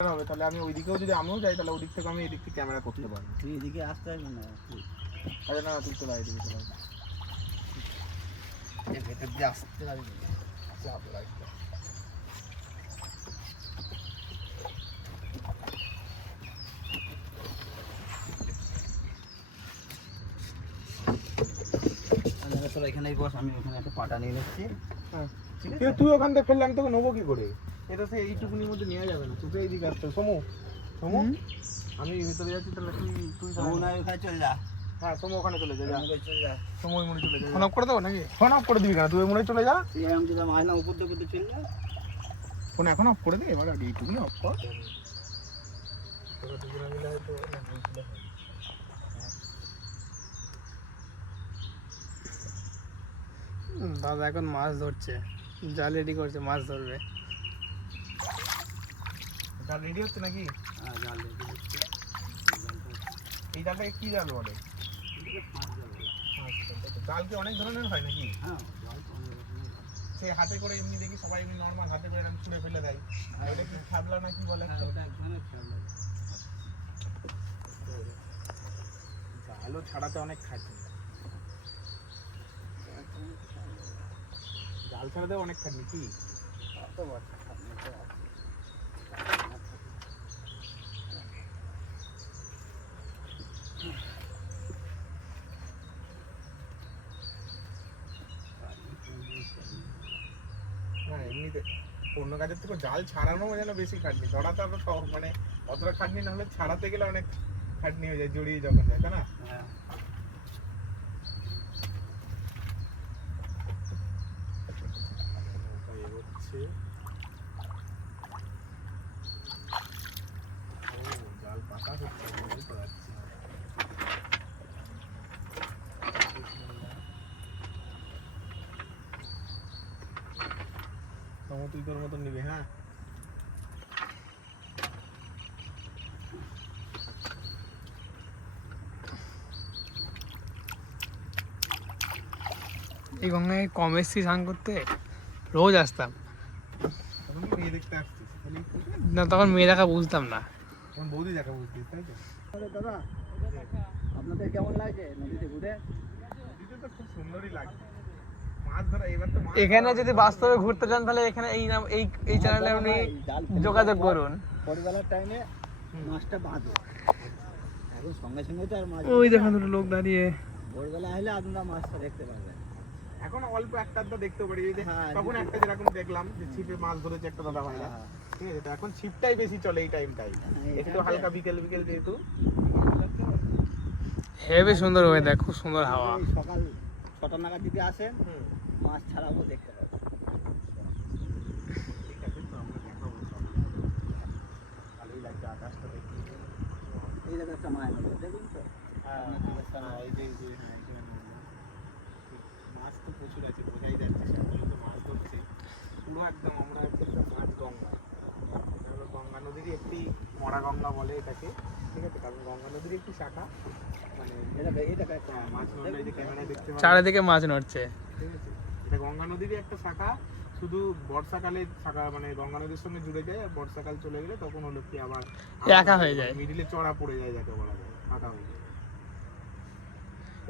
হবে তাহলে আমি ওইদিকেও যদি আমিও যাই তাহলে ওদিক থেকে আমি এদিক থেকে ক্যামেরা করতে পারব তুই এদিকে আসতে হবে না আচ্ছা না তুই চলে আয়, এদিকে চলে। এই ভেতর দিয়ে আসতে পারবি। চাপ লাগবে। এখানেই বস আমি ওখানে একটা পাটা নিয়ে নিচ্ছি হ্যাঁ। তুই ওখান থেকে ফেললে আমি তোকে নেব কি করে এটা সে এইটুকুনির মধ্যে নেওয়া যাবে না। তুই তো এইদিকে আসতে। সমু সমু আমি ভেতরে যাচ্ছি তাহলে তুই তুই না ওখানে চলে যা। হ্যাঁ সমু ওখানে চলে যা যা। ওখানে চলে যা। সমু মনে চলে যা। ফোন অফ করে দেবো নাকি? ফোন অফ করে দিবি কেন? তুই মনে চলে যা। তুই আমি যদি মাছ না উপর দিয়ে চলে যা। ফোন এখন অফ করে দে এবার এইটুকুনি অফ কর। দাদা এখন মাছ ধরছে। জাল রেডি করছে মাছ ধরবে। জাল রেডি হচ্ছে নাকি? হ্যাঁ জাল রেডি হচ্ছে। এই জালটাকে কি জাল বলে? আচ্ছা, আচ্ছা। জাল কি অনেক ধরনের হয় নাকি? হ্যাঁ হয়। সে হাতে করে এমনি দেখি সবাই এমনি নর্মাল হাতে করে এরকম ছুঁড়ে ফেলে দেয়। আর এটা কি খাবলা না কি বলে? হ্যাঁ ওটা জালও ছাড়াতে অনেক খাটনি জাল ছাড়াতে অনেক খাটনি কি অত বাচ্চা খাটনি তো আছে। না এমনিতে কাজের থেকে জাল ছাড়ানো যেন বেশি খাটনি। ধরাতে আবার সব মানে অতটা খাটনি না হলে ছাড়াতে গেলে অনেক খাটনি হয়ে যায় জড়িয়ে যখন যায়, তাই না? হ্যাঁ নৌকা এগোচ্ছে ও জাল পাতা হচ্ছে বুঝতে পারছি তখন তুই তোর মতন নিবি হ্যাঁ? এই গঙ্গায় কম এসছি স্নান করতে রোজ আসতাম। তখন তুই মেয়ে দেখতে আসছিস না তখন মেয়ে দেখা বুঝতাম না। তখন বৌদি দেখা বুঝতিস তাই তো? দাদা আপনাদের কেমন লাগছে নদীতে ঘুরে? নদীতে তো খুব সুন্দরই লাগছে এখানে যদি বাস্তবে ঘুরতে চান তাহলে এখানে এই নাম এই এই চ্যানেলে আপনি যোগাযোগ করুন। পরিবেলার টাইমে মাছটা বাঁধো এখন সঙ্গে সঙ্গে তো আর মাছ ওই দেখুন দুটো লোক দাঁড়িয়ে। ভোরবেলা হলে আপনারা মাছটা দেখতে পাবেন এখন অল্প একটা আধটা দেখতে পারি। এই যে হ্যাঁ, তখন একটা যেরকম দেখলাম যে ছিপে মাছ ধরেছে একটা দাদা ভাইরা। হ্যাঁ, ঠিক আছে তো এখন ছিপটাই বেশি চলে এই টাইমটাই হ্যাঁ, একটু হালকা বিকেল বিকেল যেহেতু। হেবি সুন্দর হয়ে দেখ খুব সুন্দর হাওয়া। সকাল ছটা নাগাদ যদি আসেন মাছ ছাড়াবো দেখতে। পাবেন ঠিক আছে তো। আমরা দেখাবো সব। ভালোই লাগছে আকাশটা দেখতে এই জায়গায় একটা মাছ দেখুন তো মাছ প্রচুর আছে বোঝাই যাচ্ছে তো মাছ ধরছে। পুরো একদম আমরা একদম মাছ গঙ্গা। এটা গঙ্গা নদীরই একটি মরা গঙ্গা বলে এটাকে ঠিক আছে? কারণ গঙ্গা নদীর একটি শাখা। মানে জায়গায় একটা হ্যাঁ, মাছ ক্যামেরায় দেখতে চারিদিকে মাছ নড়ছে। ঠিক আছে? এটা গঙ্গা নদীরই একটা শাখা। শুধু বর্ষাকালে শাখা মানে গঙ্গা নদীর সঙ্গে জুড়ে যায় আর বর্ষাকাল চলে গেলে তখন হলো কি আবার একা হয়ে যায়। মিডিলে চড়া পড়ে যায় যাকে বলা যায় ফাঁকা হয়ে যায়।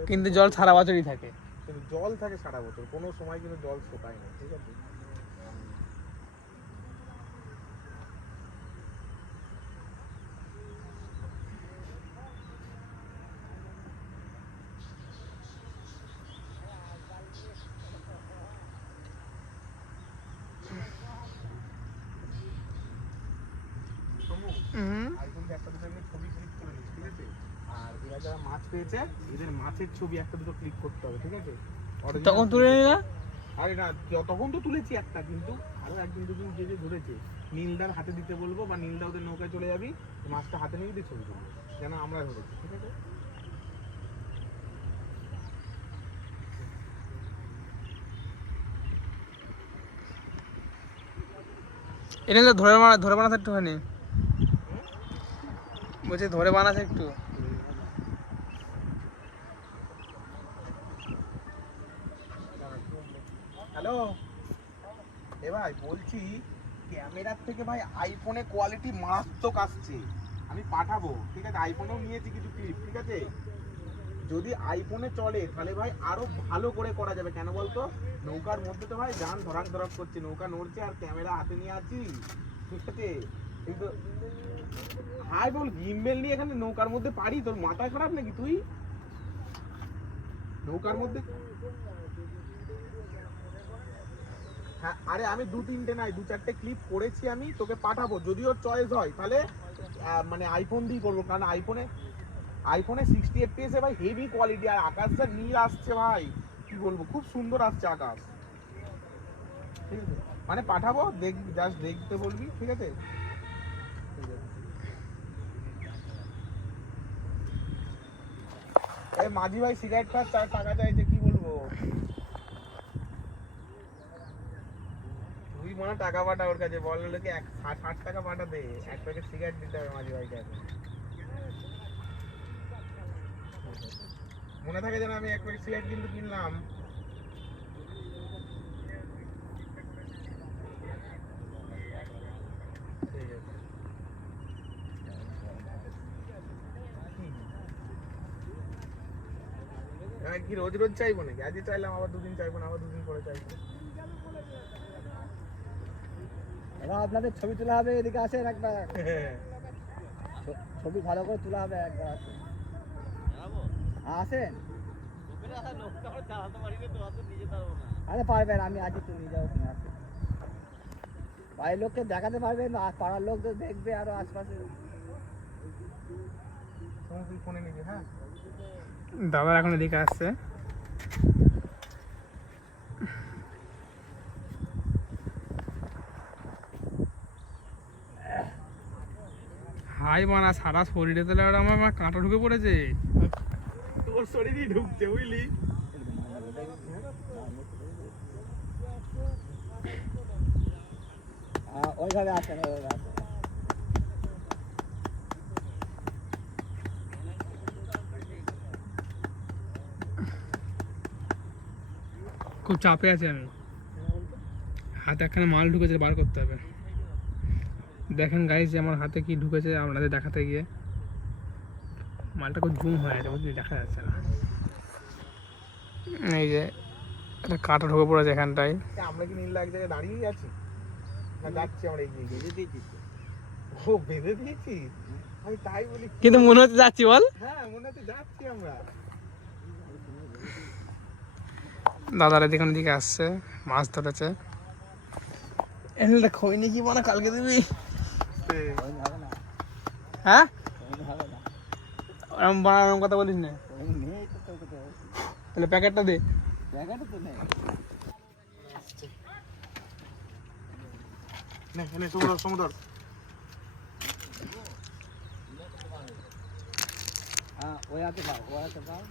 কিন্তু জল সারা বছরই থাকে। কিন্তু জল থাকে সারা বছর কোনো সময় কিন্তু জল শোকায় না ঠিক আছে সমু, আইফোন দিয়ে একটা দুটো ছবি ক্লিক করে ঠিক আছে? আর এরা যারা মাছ পেয়েছে এদের মাছের ছবি একটা দুটো ক্লিক করতে হবে ঠিক আছে? তখন তুলে নিয়ে আরে না তখন তো তুলেছি একটা কিন্তু আরও একদিন দুদিন যে যে ধরেছে নীলদার হাতে দিতে বলব বা নীলদা ওদের নৌকায় চলে যাবি মাছটা হাতে নিয়ে দিয়ে ছবি তুলবো যেন আমরা ধরেছি ঠিক আছে? এটা ধরে বানা ধরে বানাতে একটুখানি বলছি ধরে বানাতে একটু। হ্যালো এ ভাই, বলছি, ক্যামেরার থেকে ভাই আইফোনে কোয়ালিটি মারাত্মক আসছে। আমি পাঠাবো, ঠিক আছে? আইফোনেও নিয়েছি কিছু ক্লিপ ঠিক আছে? যদি আইফোনে চলে, তাহলে ভাই আরও ভালো করে করা যাবে। কেন বলতো? নৌকার মধ্যে তো ভাই যান, ধরাক ধরাক করছে। নৌকা নড়ছে আর ক্যামেরা হাতে নিয়ে আছি, ঠিক আছে? কিন্তু হাই বল, গিম্বেল নিয়ে এখানে নৌকার মধ্যে পারি তোর মাথা খারাপ নাকি তুই? নৌকার মধ্যে হ্যাঁ আরে আমি দু তিনটে নাই, দু চারটে ক্লিপ করেছি আমি, তোকে পাঠাবো। যদি ওর চয়েস হয়, তাহলে মানে আইফোন দিয়ে করব, কারণ আইফোনে আইফোনে সিক্সটি এফপিএস এ ভাই হেভি কোয়ালিটি আর আকাশটা নীল আসছে ভাই, কি বলব, খুব সুন্দর আসছে আকাশ। ঠিক আছে? মানে পাঠাবো, দেখ জাস্ট দেখতে বলবি, ঠিক আছে? এই মাঝি ভাই সিগারেট খাস, তার টাকা চাইছে কি বলব? তুই মনে টাকা পাঠা ওর কাছে, বল লোকে এক ষাট টাকা পাঠা দে, এক প্যাকেট সিগারেট দিতে হবে মাঝি ভাইকে মনে থাকে যেন আমি এক প্যাকেট সিগারেট কিন্তু কিনলাম ঠিক আছে। আমি কি রোজ রোজ চাইব নাকি? আজই চাইলাম আবার দুদিন চাইব না আবার দুদিন পরে চাইব। আপনাদের ছবি তোলা হবে এদিকে আসেন একবার। ছবি ভালো করে তোলা হবে একবার আসেন। আসেন। আরে পারবেন আমি আজই তো নিয়ে যাব তুমি আসেন বাড়ির লোককে দেখাতে পারবেন আর পাড়ার লোক তো দেখবে আরও আশপাশে। ফোনে নিবি হ্যাঁ। দাদা এখন এদিকে আসছে হাই মানা, সারা শরীরে তাহলে আমার আমার কাঁটা ঢুকে পড়েছে। তোর শরীরই ঢুকছে, বুঝলি? ওইভাবে আসেন ওইভাবে খুব চাপে আছি আমি হাতে একখানে মাল ঢুকেছে বার করতে হবে। দেখেন গাইজ আমার হাতে কি ঢুকেছে আপনাদের দেখাতে গিয়ে। মালটা খুব জুম হয়ে আছে বুঝলি? দেখা যাচ্ছে না। এই যে একটা কাঁটা ঢুকে পড়েছে এখানটায়। আমরা কি নীল এক জায়গায় দাঁড়িয়েই আছি? না যাচ্ছি আমরা এগিয়ে বেঁধে দিয়েছি। ও বেঁধে দিয়েছি? আমি তাই বলি। কিন্তু মনে হচ্ছে যাচ্ছি বল। হ্যাঁ মনে হচ্ছে যাচ্ছি আমরা। দাদারা দেখুন দিকে আসছে মাছ ধরেছে। এনটা খই নাকি মানে কালকে দিবি? হবে না হ্যাঁ ওরম বানানোর কথা বলিস না। ওই নেই তো তোকে তো তাহলে প্যাকেটটা দে সমুদর সমুদর হ্যাঁ ওই হাতে পাও ওই হাতে পাও।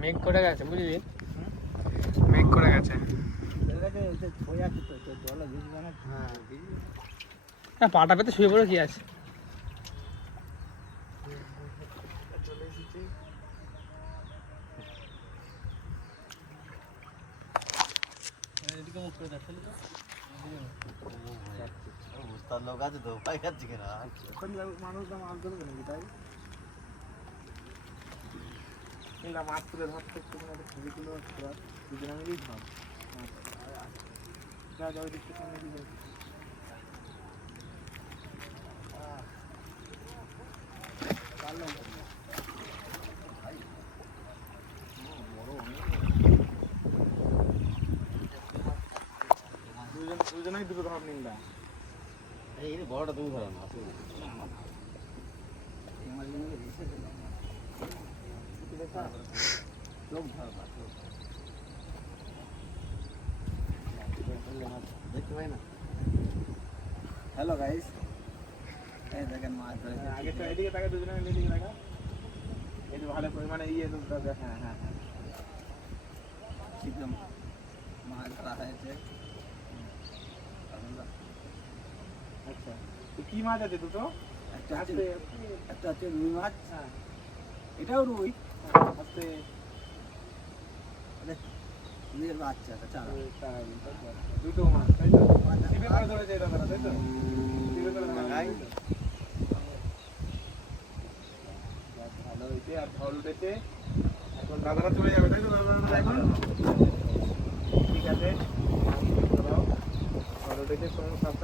মেঘ করে গেছে বুঝলি? মেঘ করে গেছে। হ্যাঁ হ্যাঁ পাটা পেতে শুয়ে পড়ে কি আছে? চলে এসেছি এদিকে মুখ করে দেখতে তো লোক আছে মানুষ নাকি তাই? না মাছ তুলে ধরতে একটু ছবি তুলে ধর দুজনে মিলেই ধর যা যাও দেখতে সামনে দিকে দুজন দুজনেই দুটো ধর নিন্দা এই রে বড়টা তুমি ধরো না আসলে লোক ধরো দেখতে পাই না হ্যালো গাইস এই দেখেন মাছ ধরেছে আগে তো এদিকে তাকা দুজনে মিলে এদিকে তাকা এই যে ভালো পরিমাণে ইয়ে তো দেখ হ্যাঁ হ্যাঁ হ্যাঁ শীঘ্র মাছ ধরা হয়েছে আচ্ছা। কি মাছ আছে দুটো? একটা হচ্ছে একটা হচ্ছে রুই মাছ। এটাও রুই। আস্তে বাচ্চা চারা দুটো মাছ তাই তো? টিপে করে ধরেছে এটা তাই তো? টিপে করে ধরা ভালো হয়েছে আর ঝড় উঠেছে। এখন দাদারা চলে যাবে তাই তো দাদারা? এখন? ঠিক আছে। ঝড় উঠেছে কোনো সাথে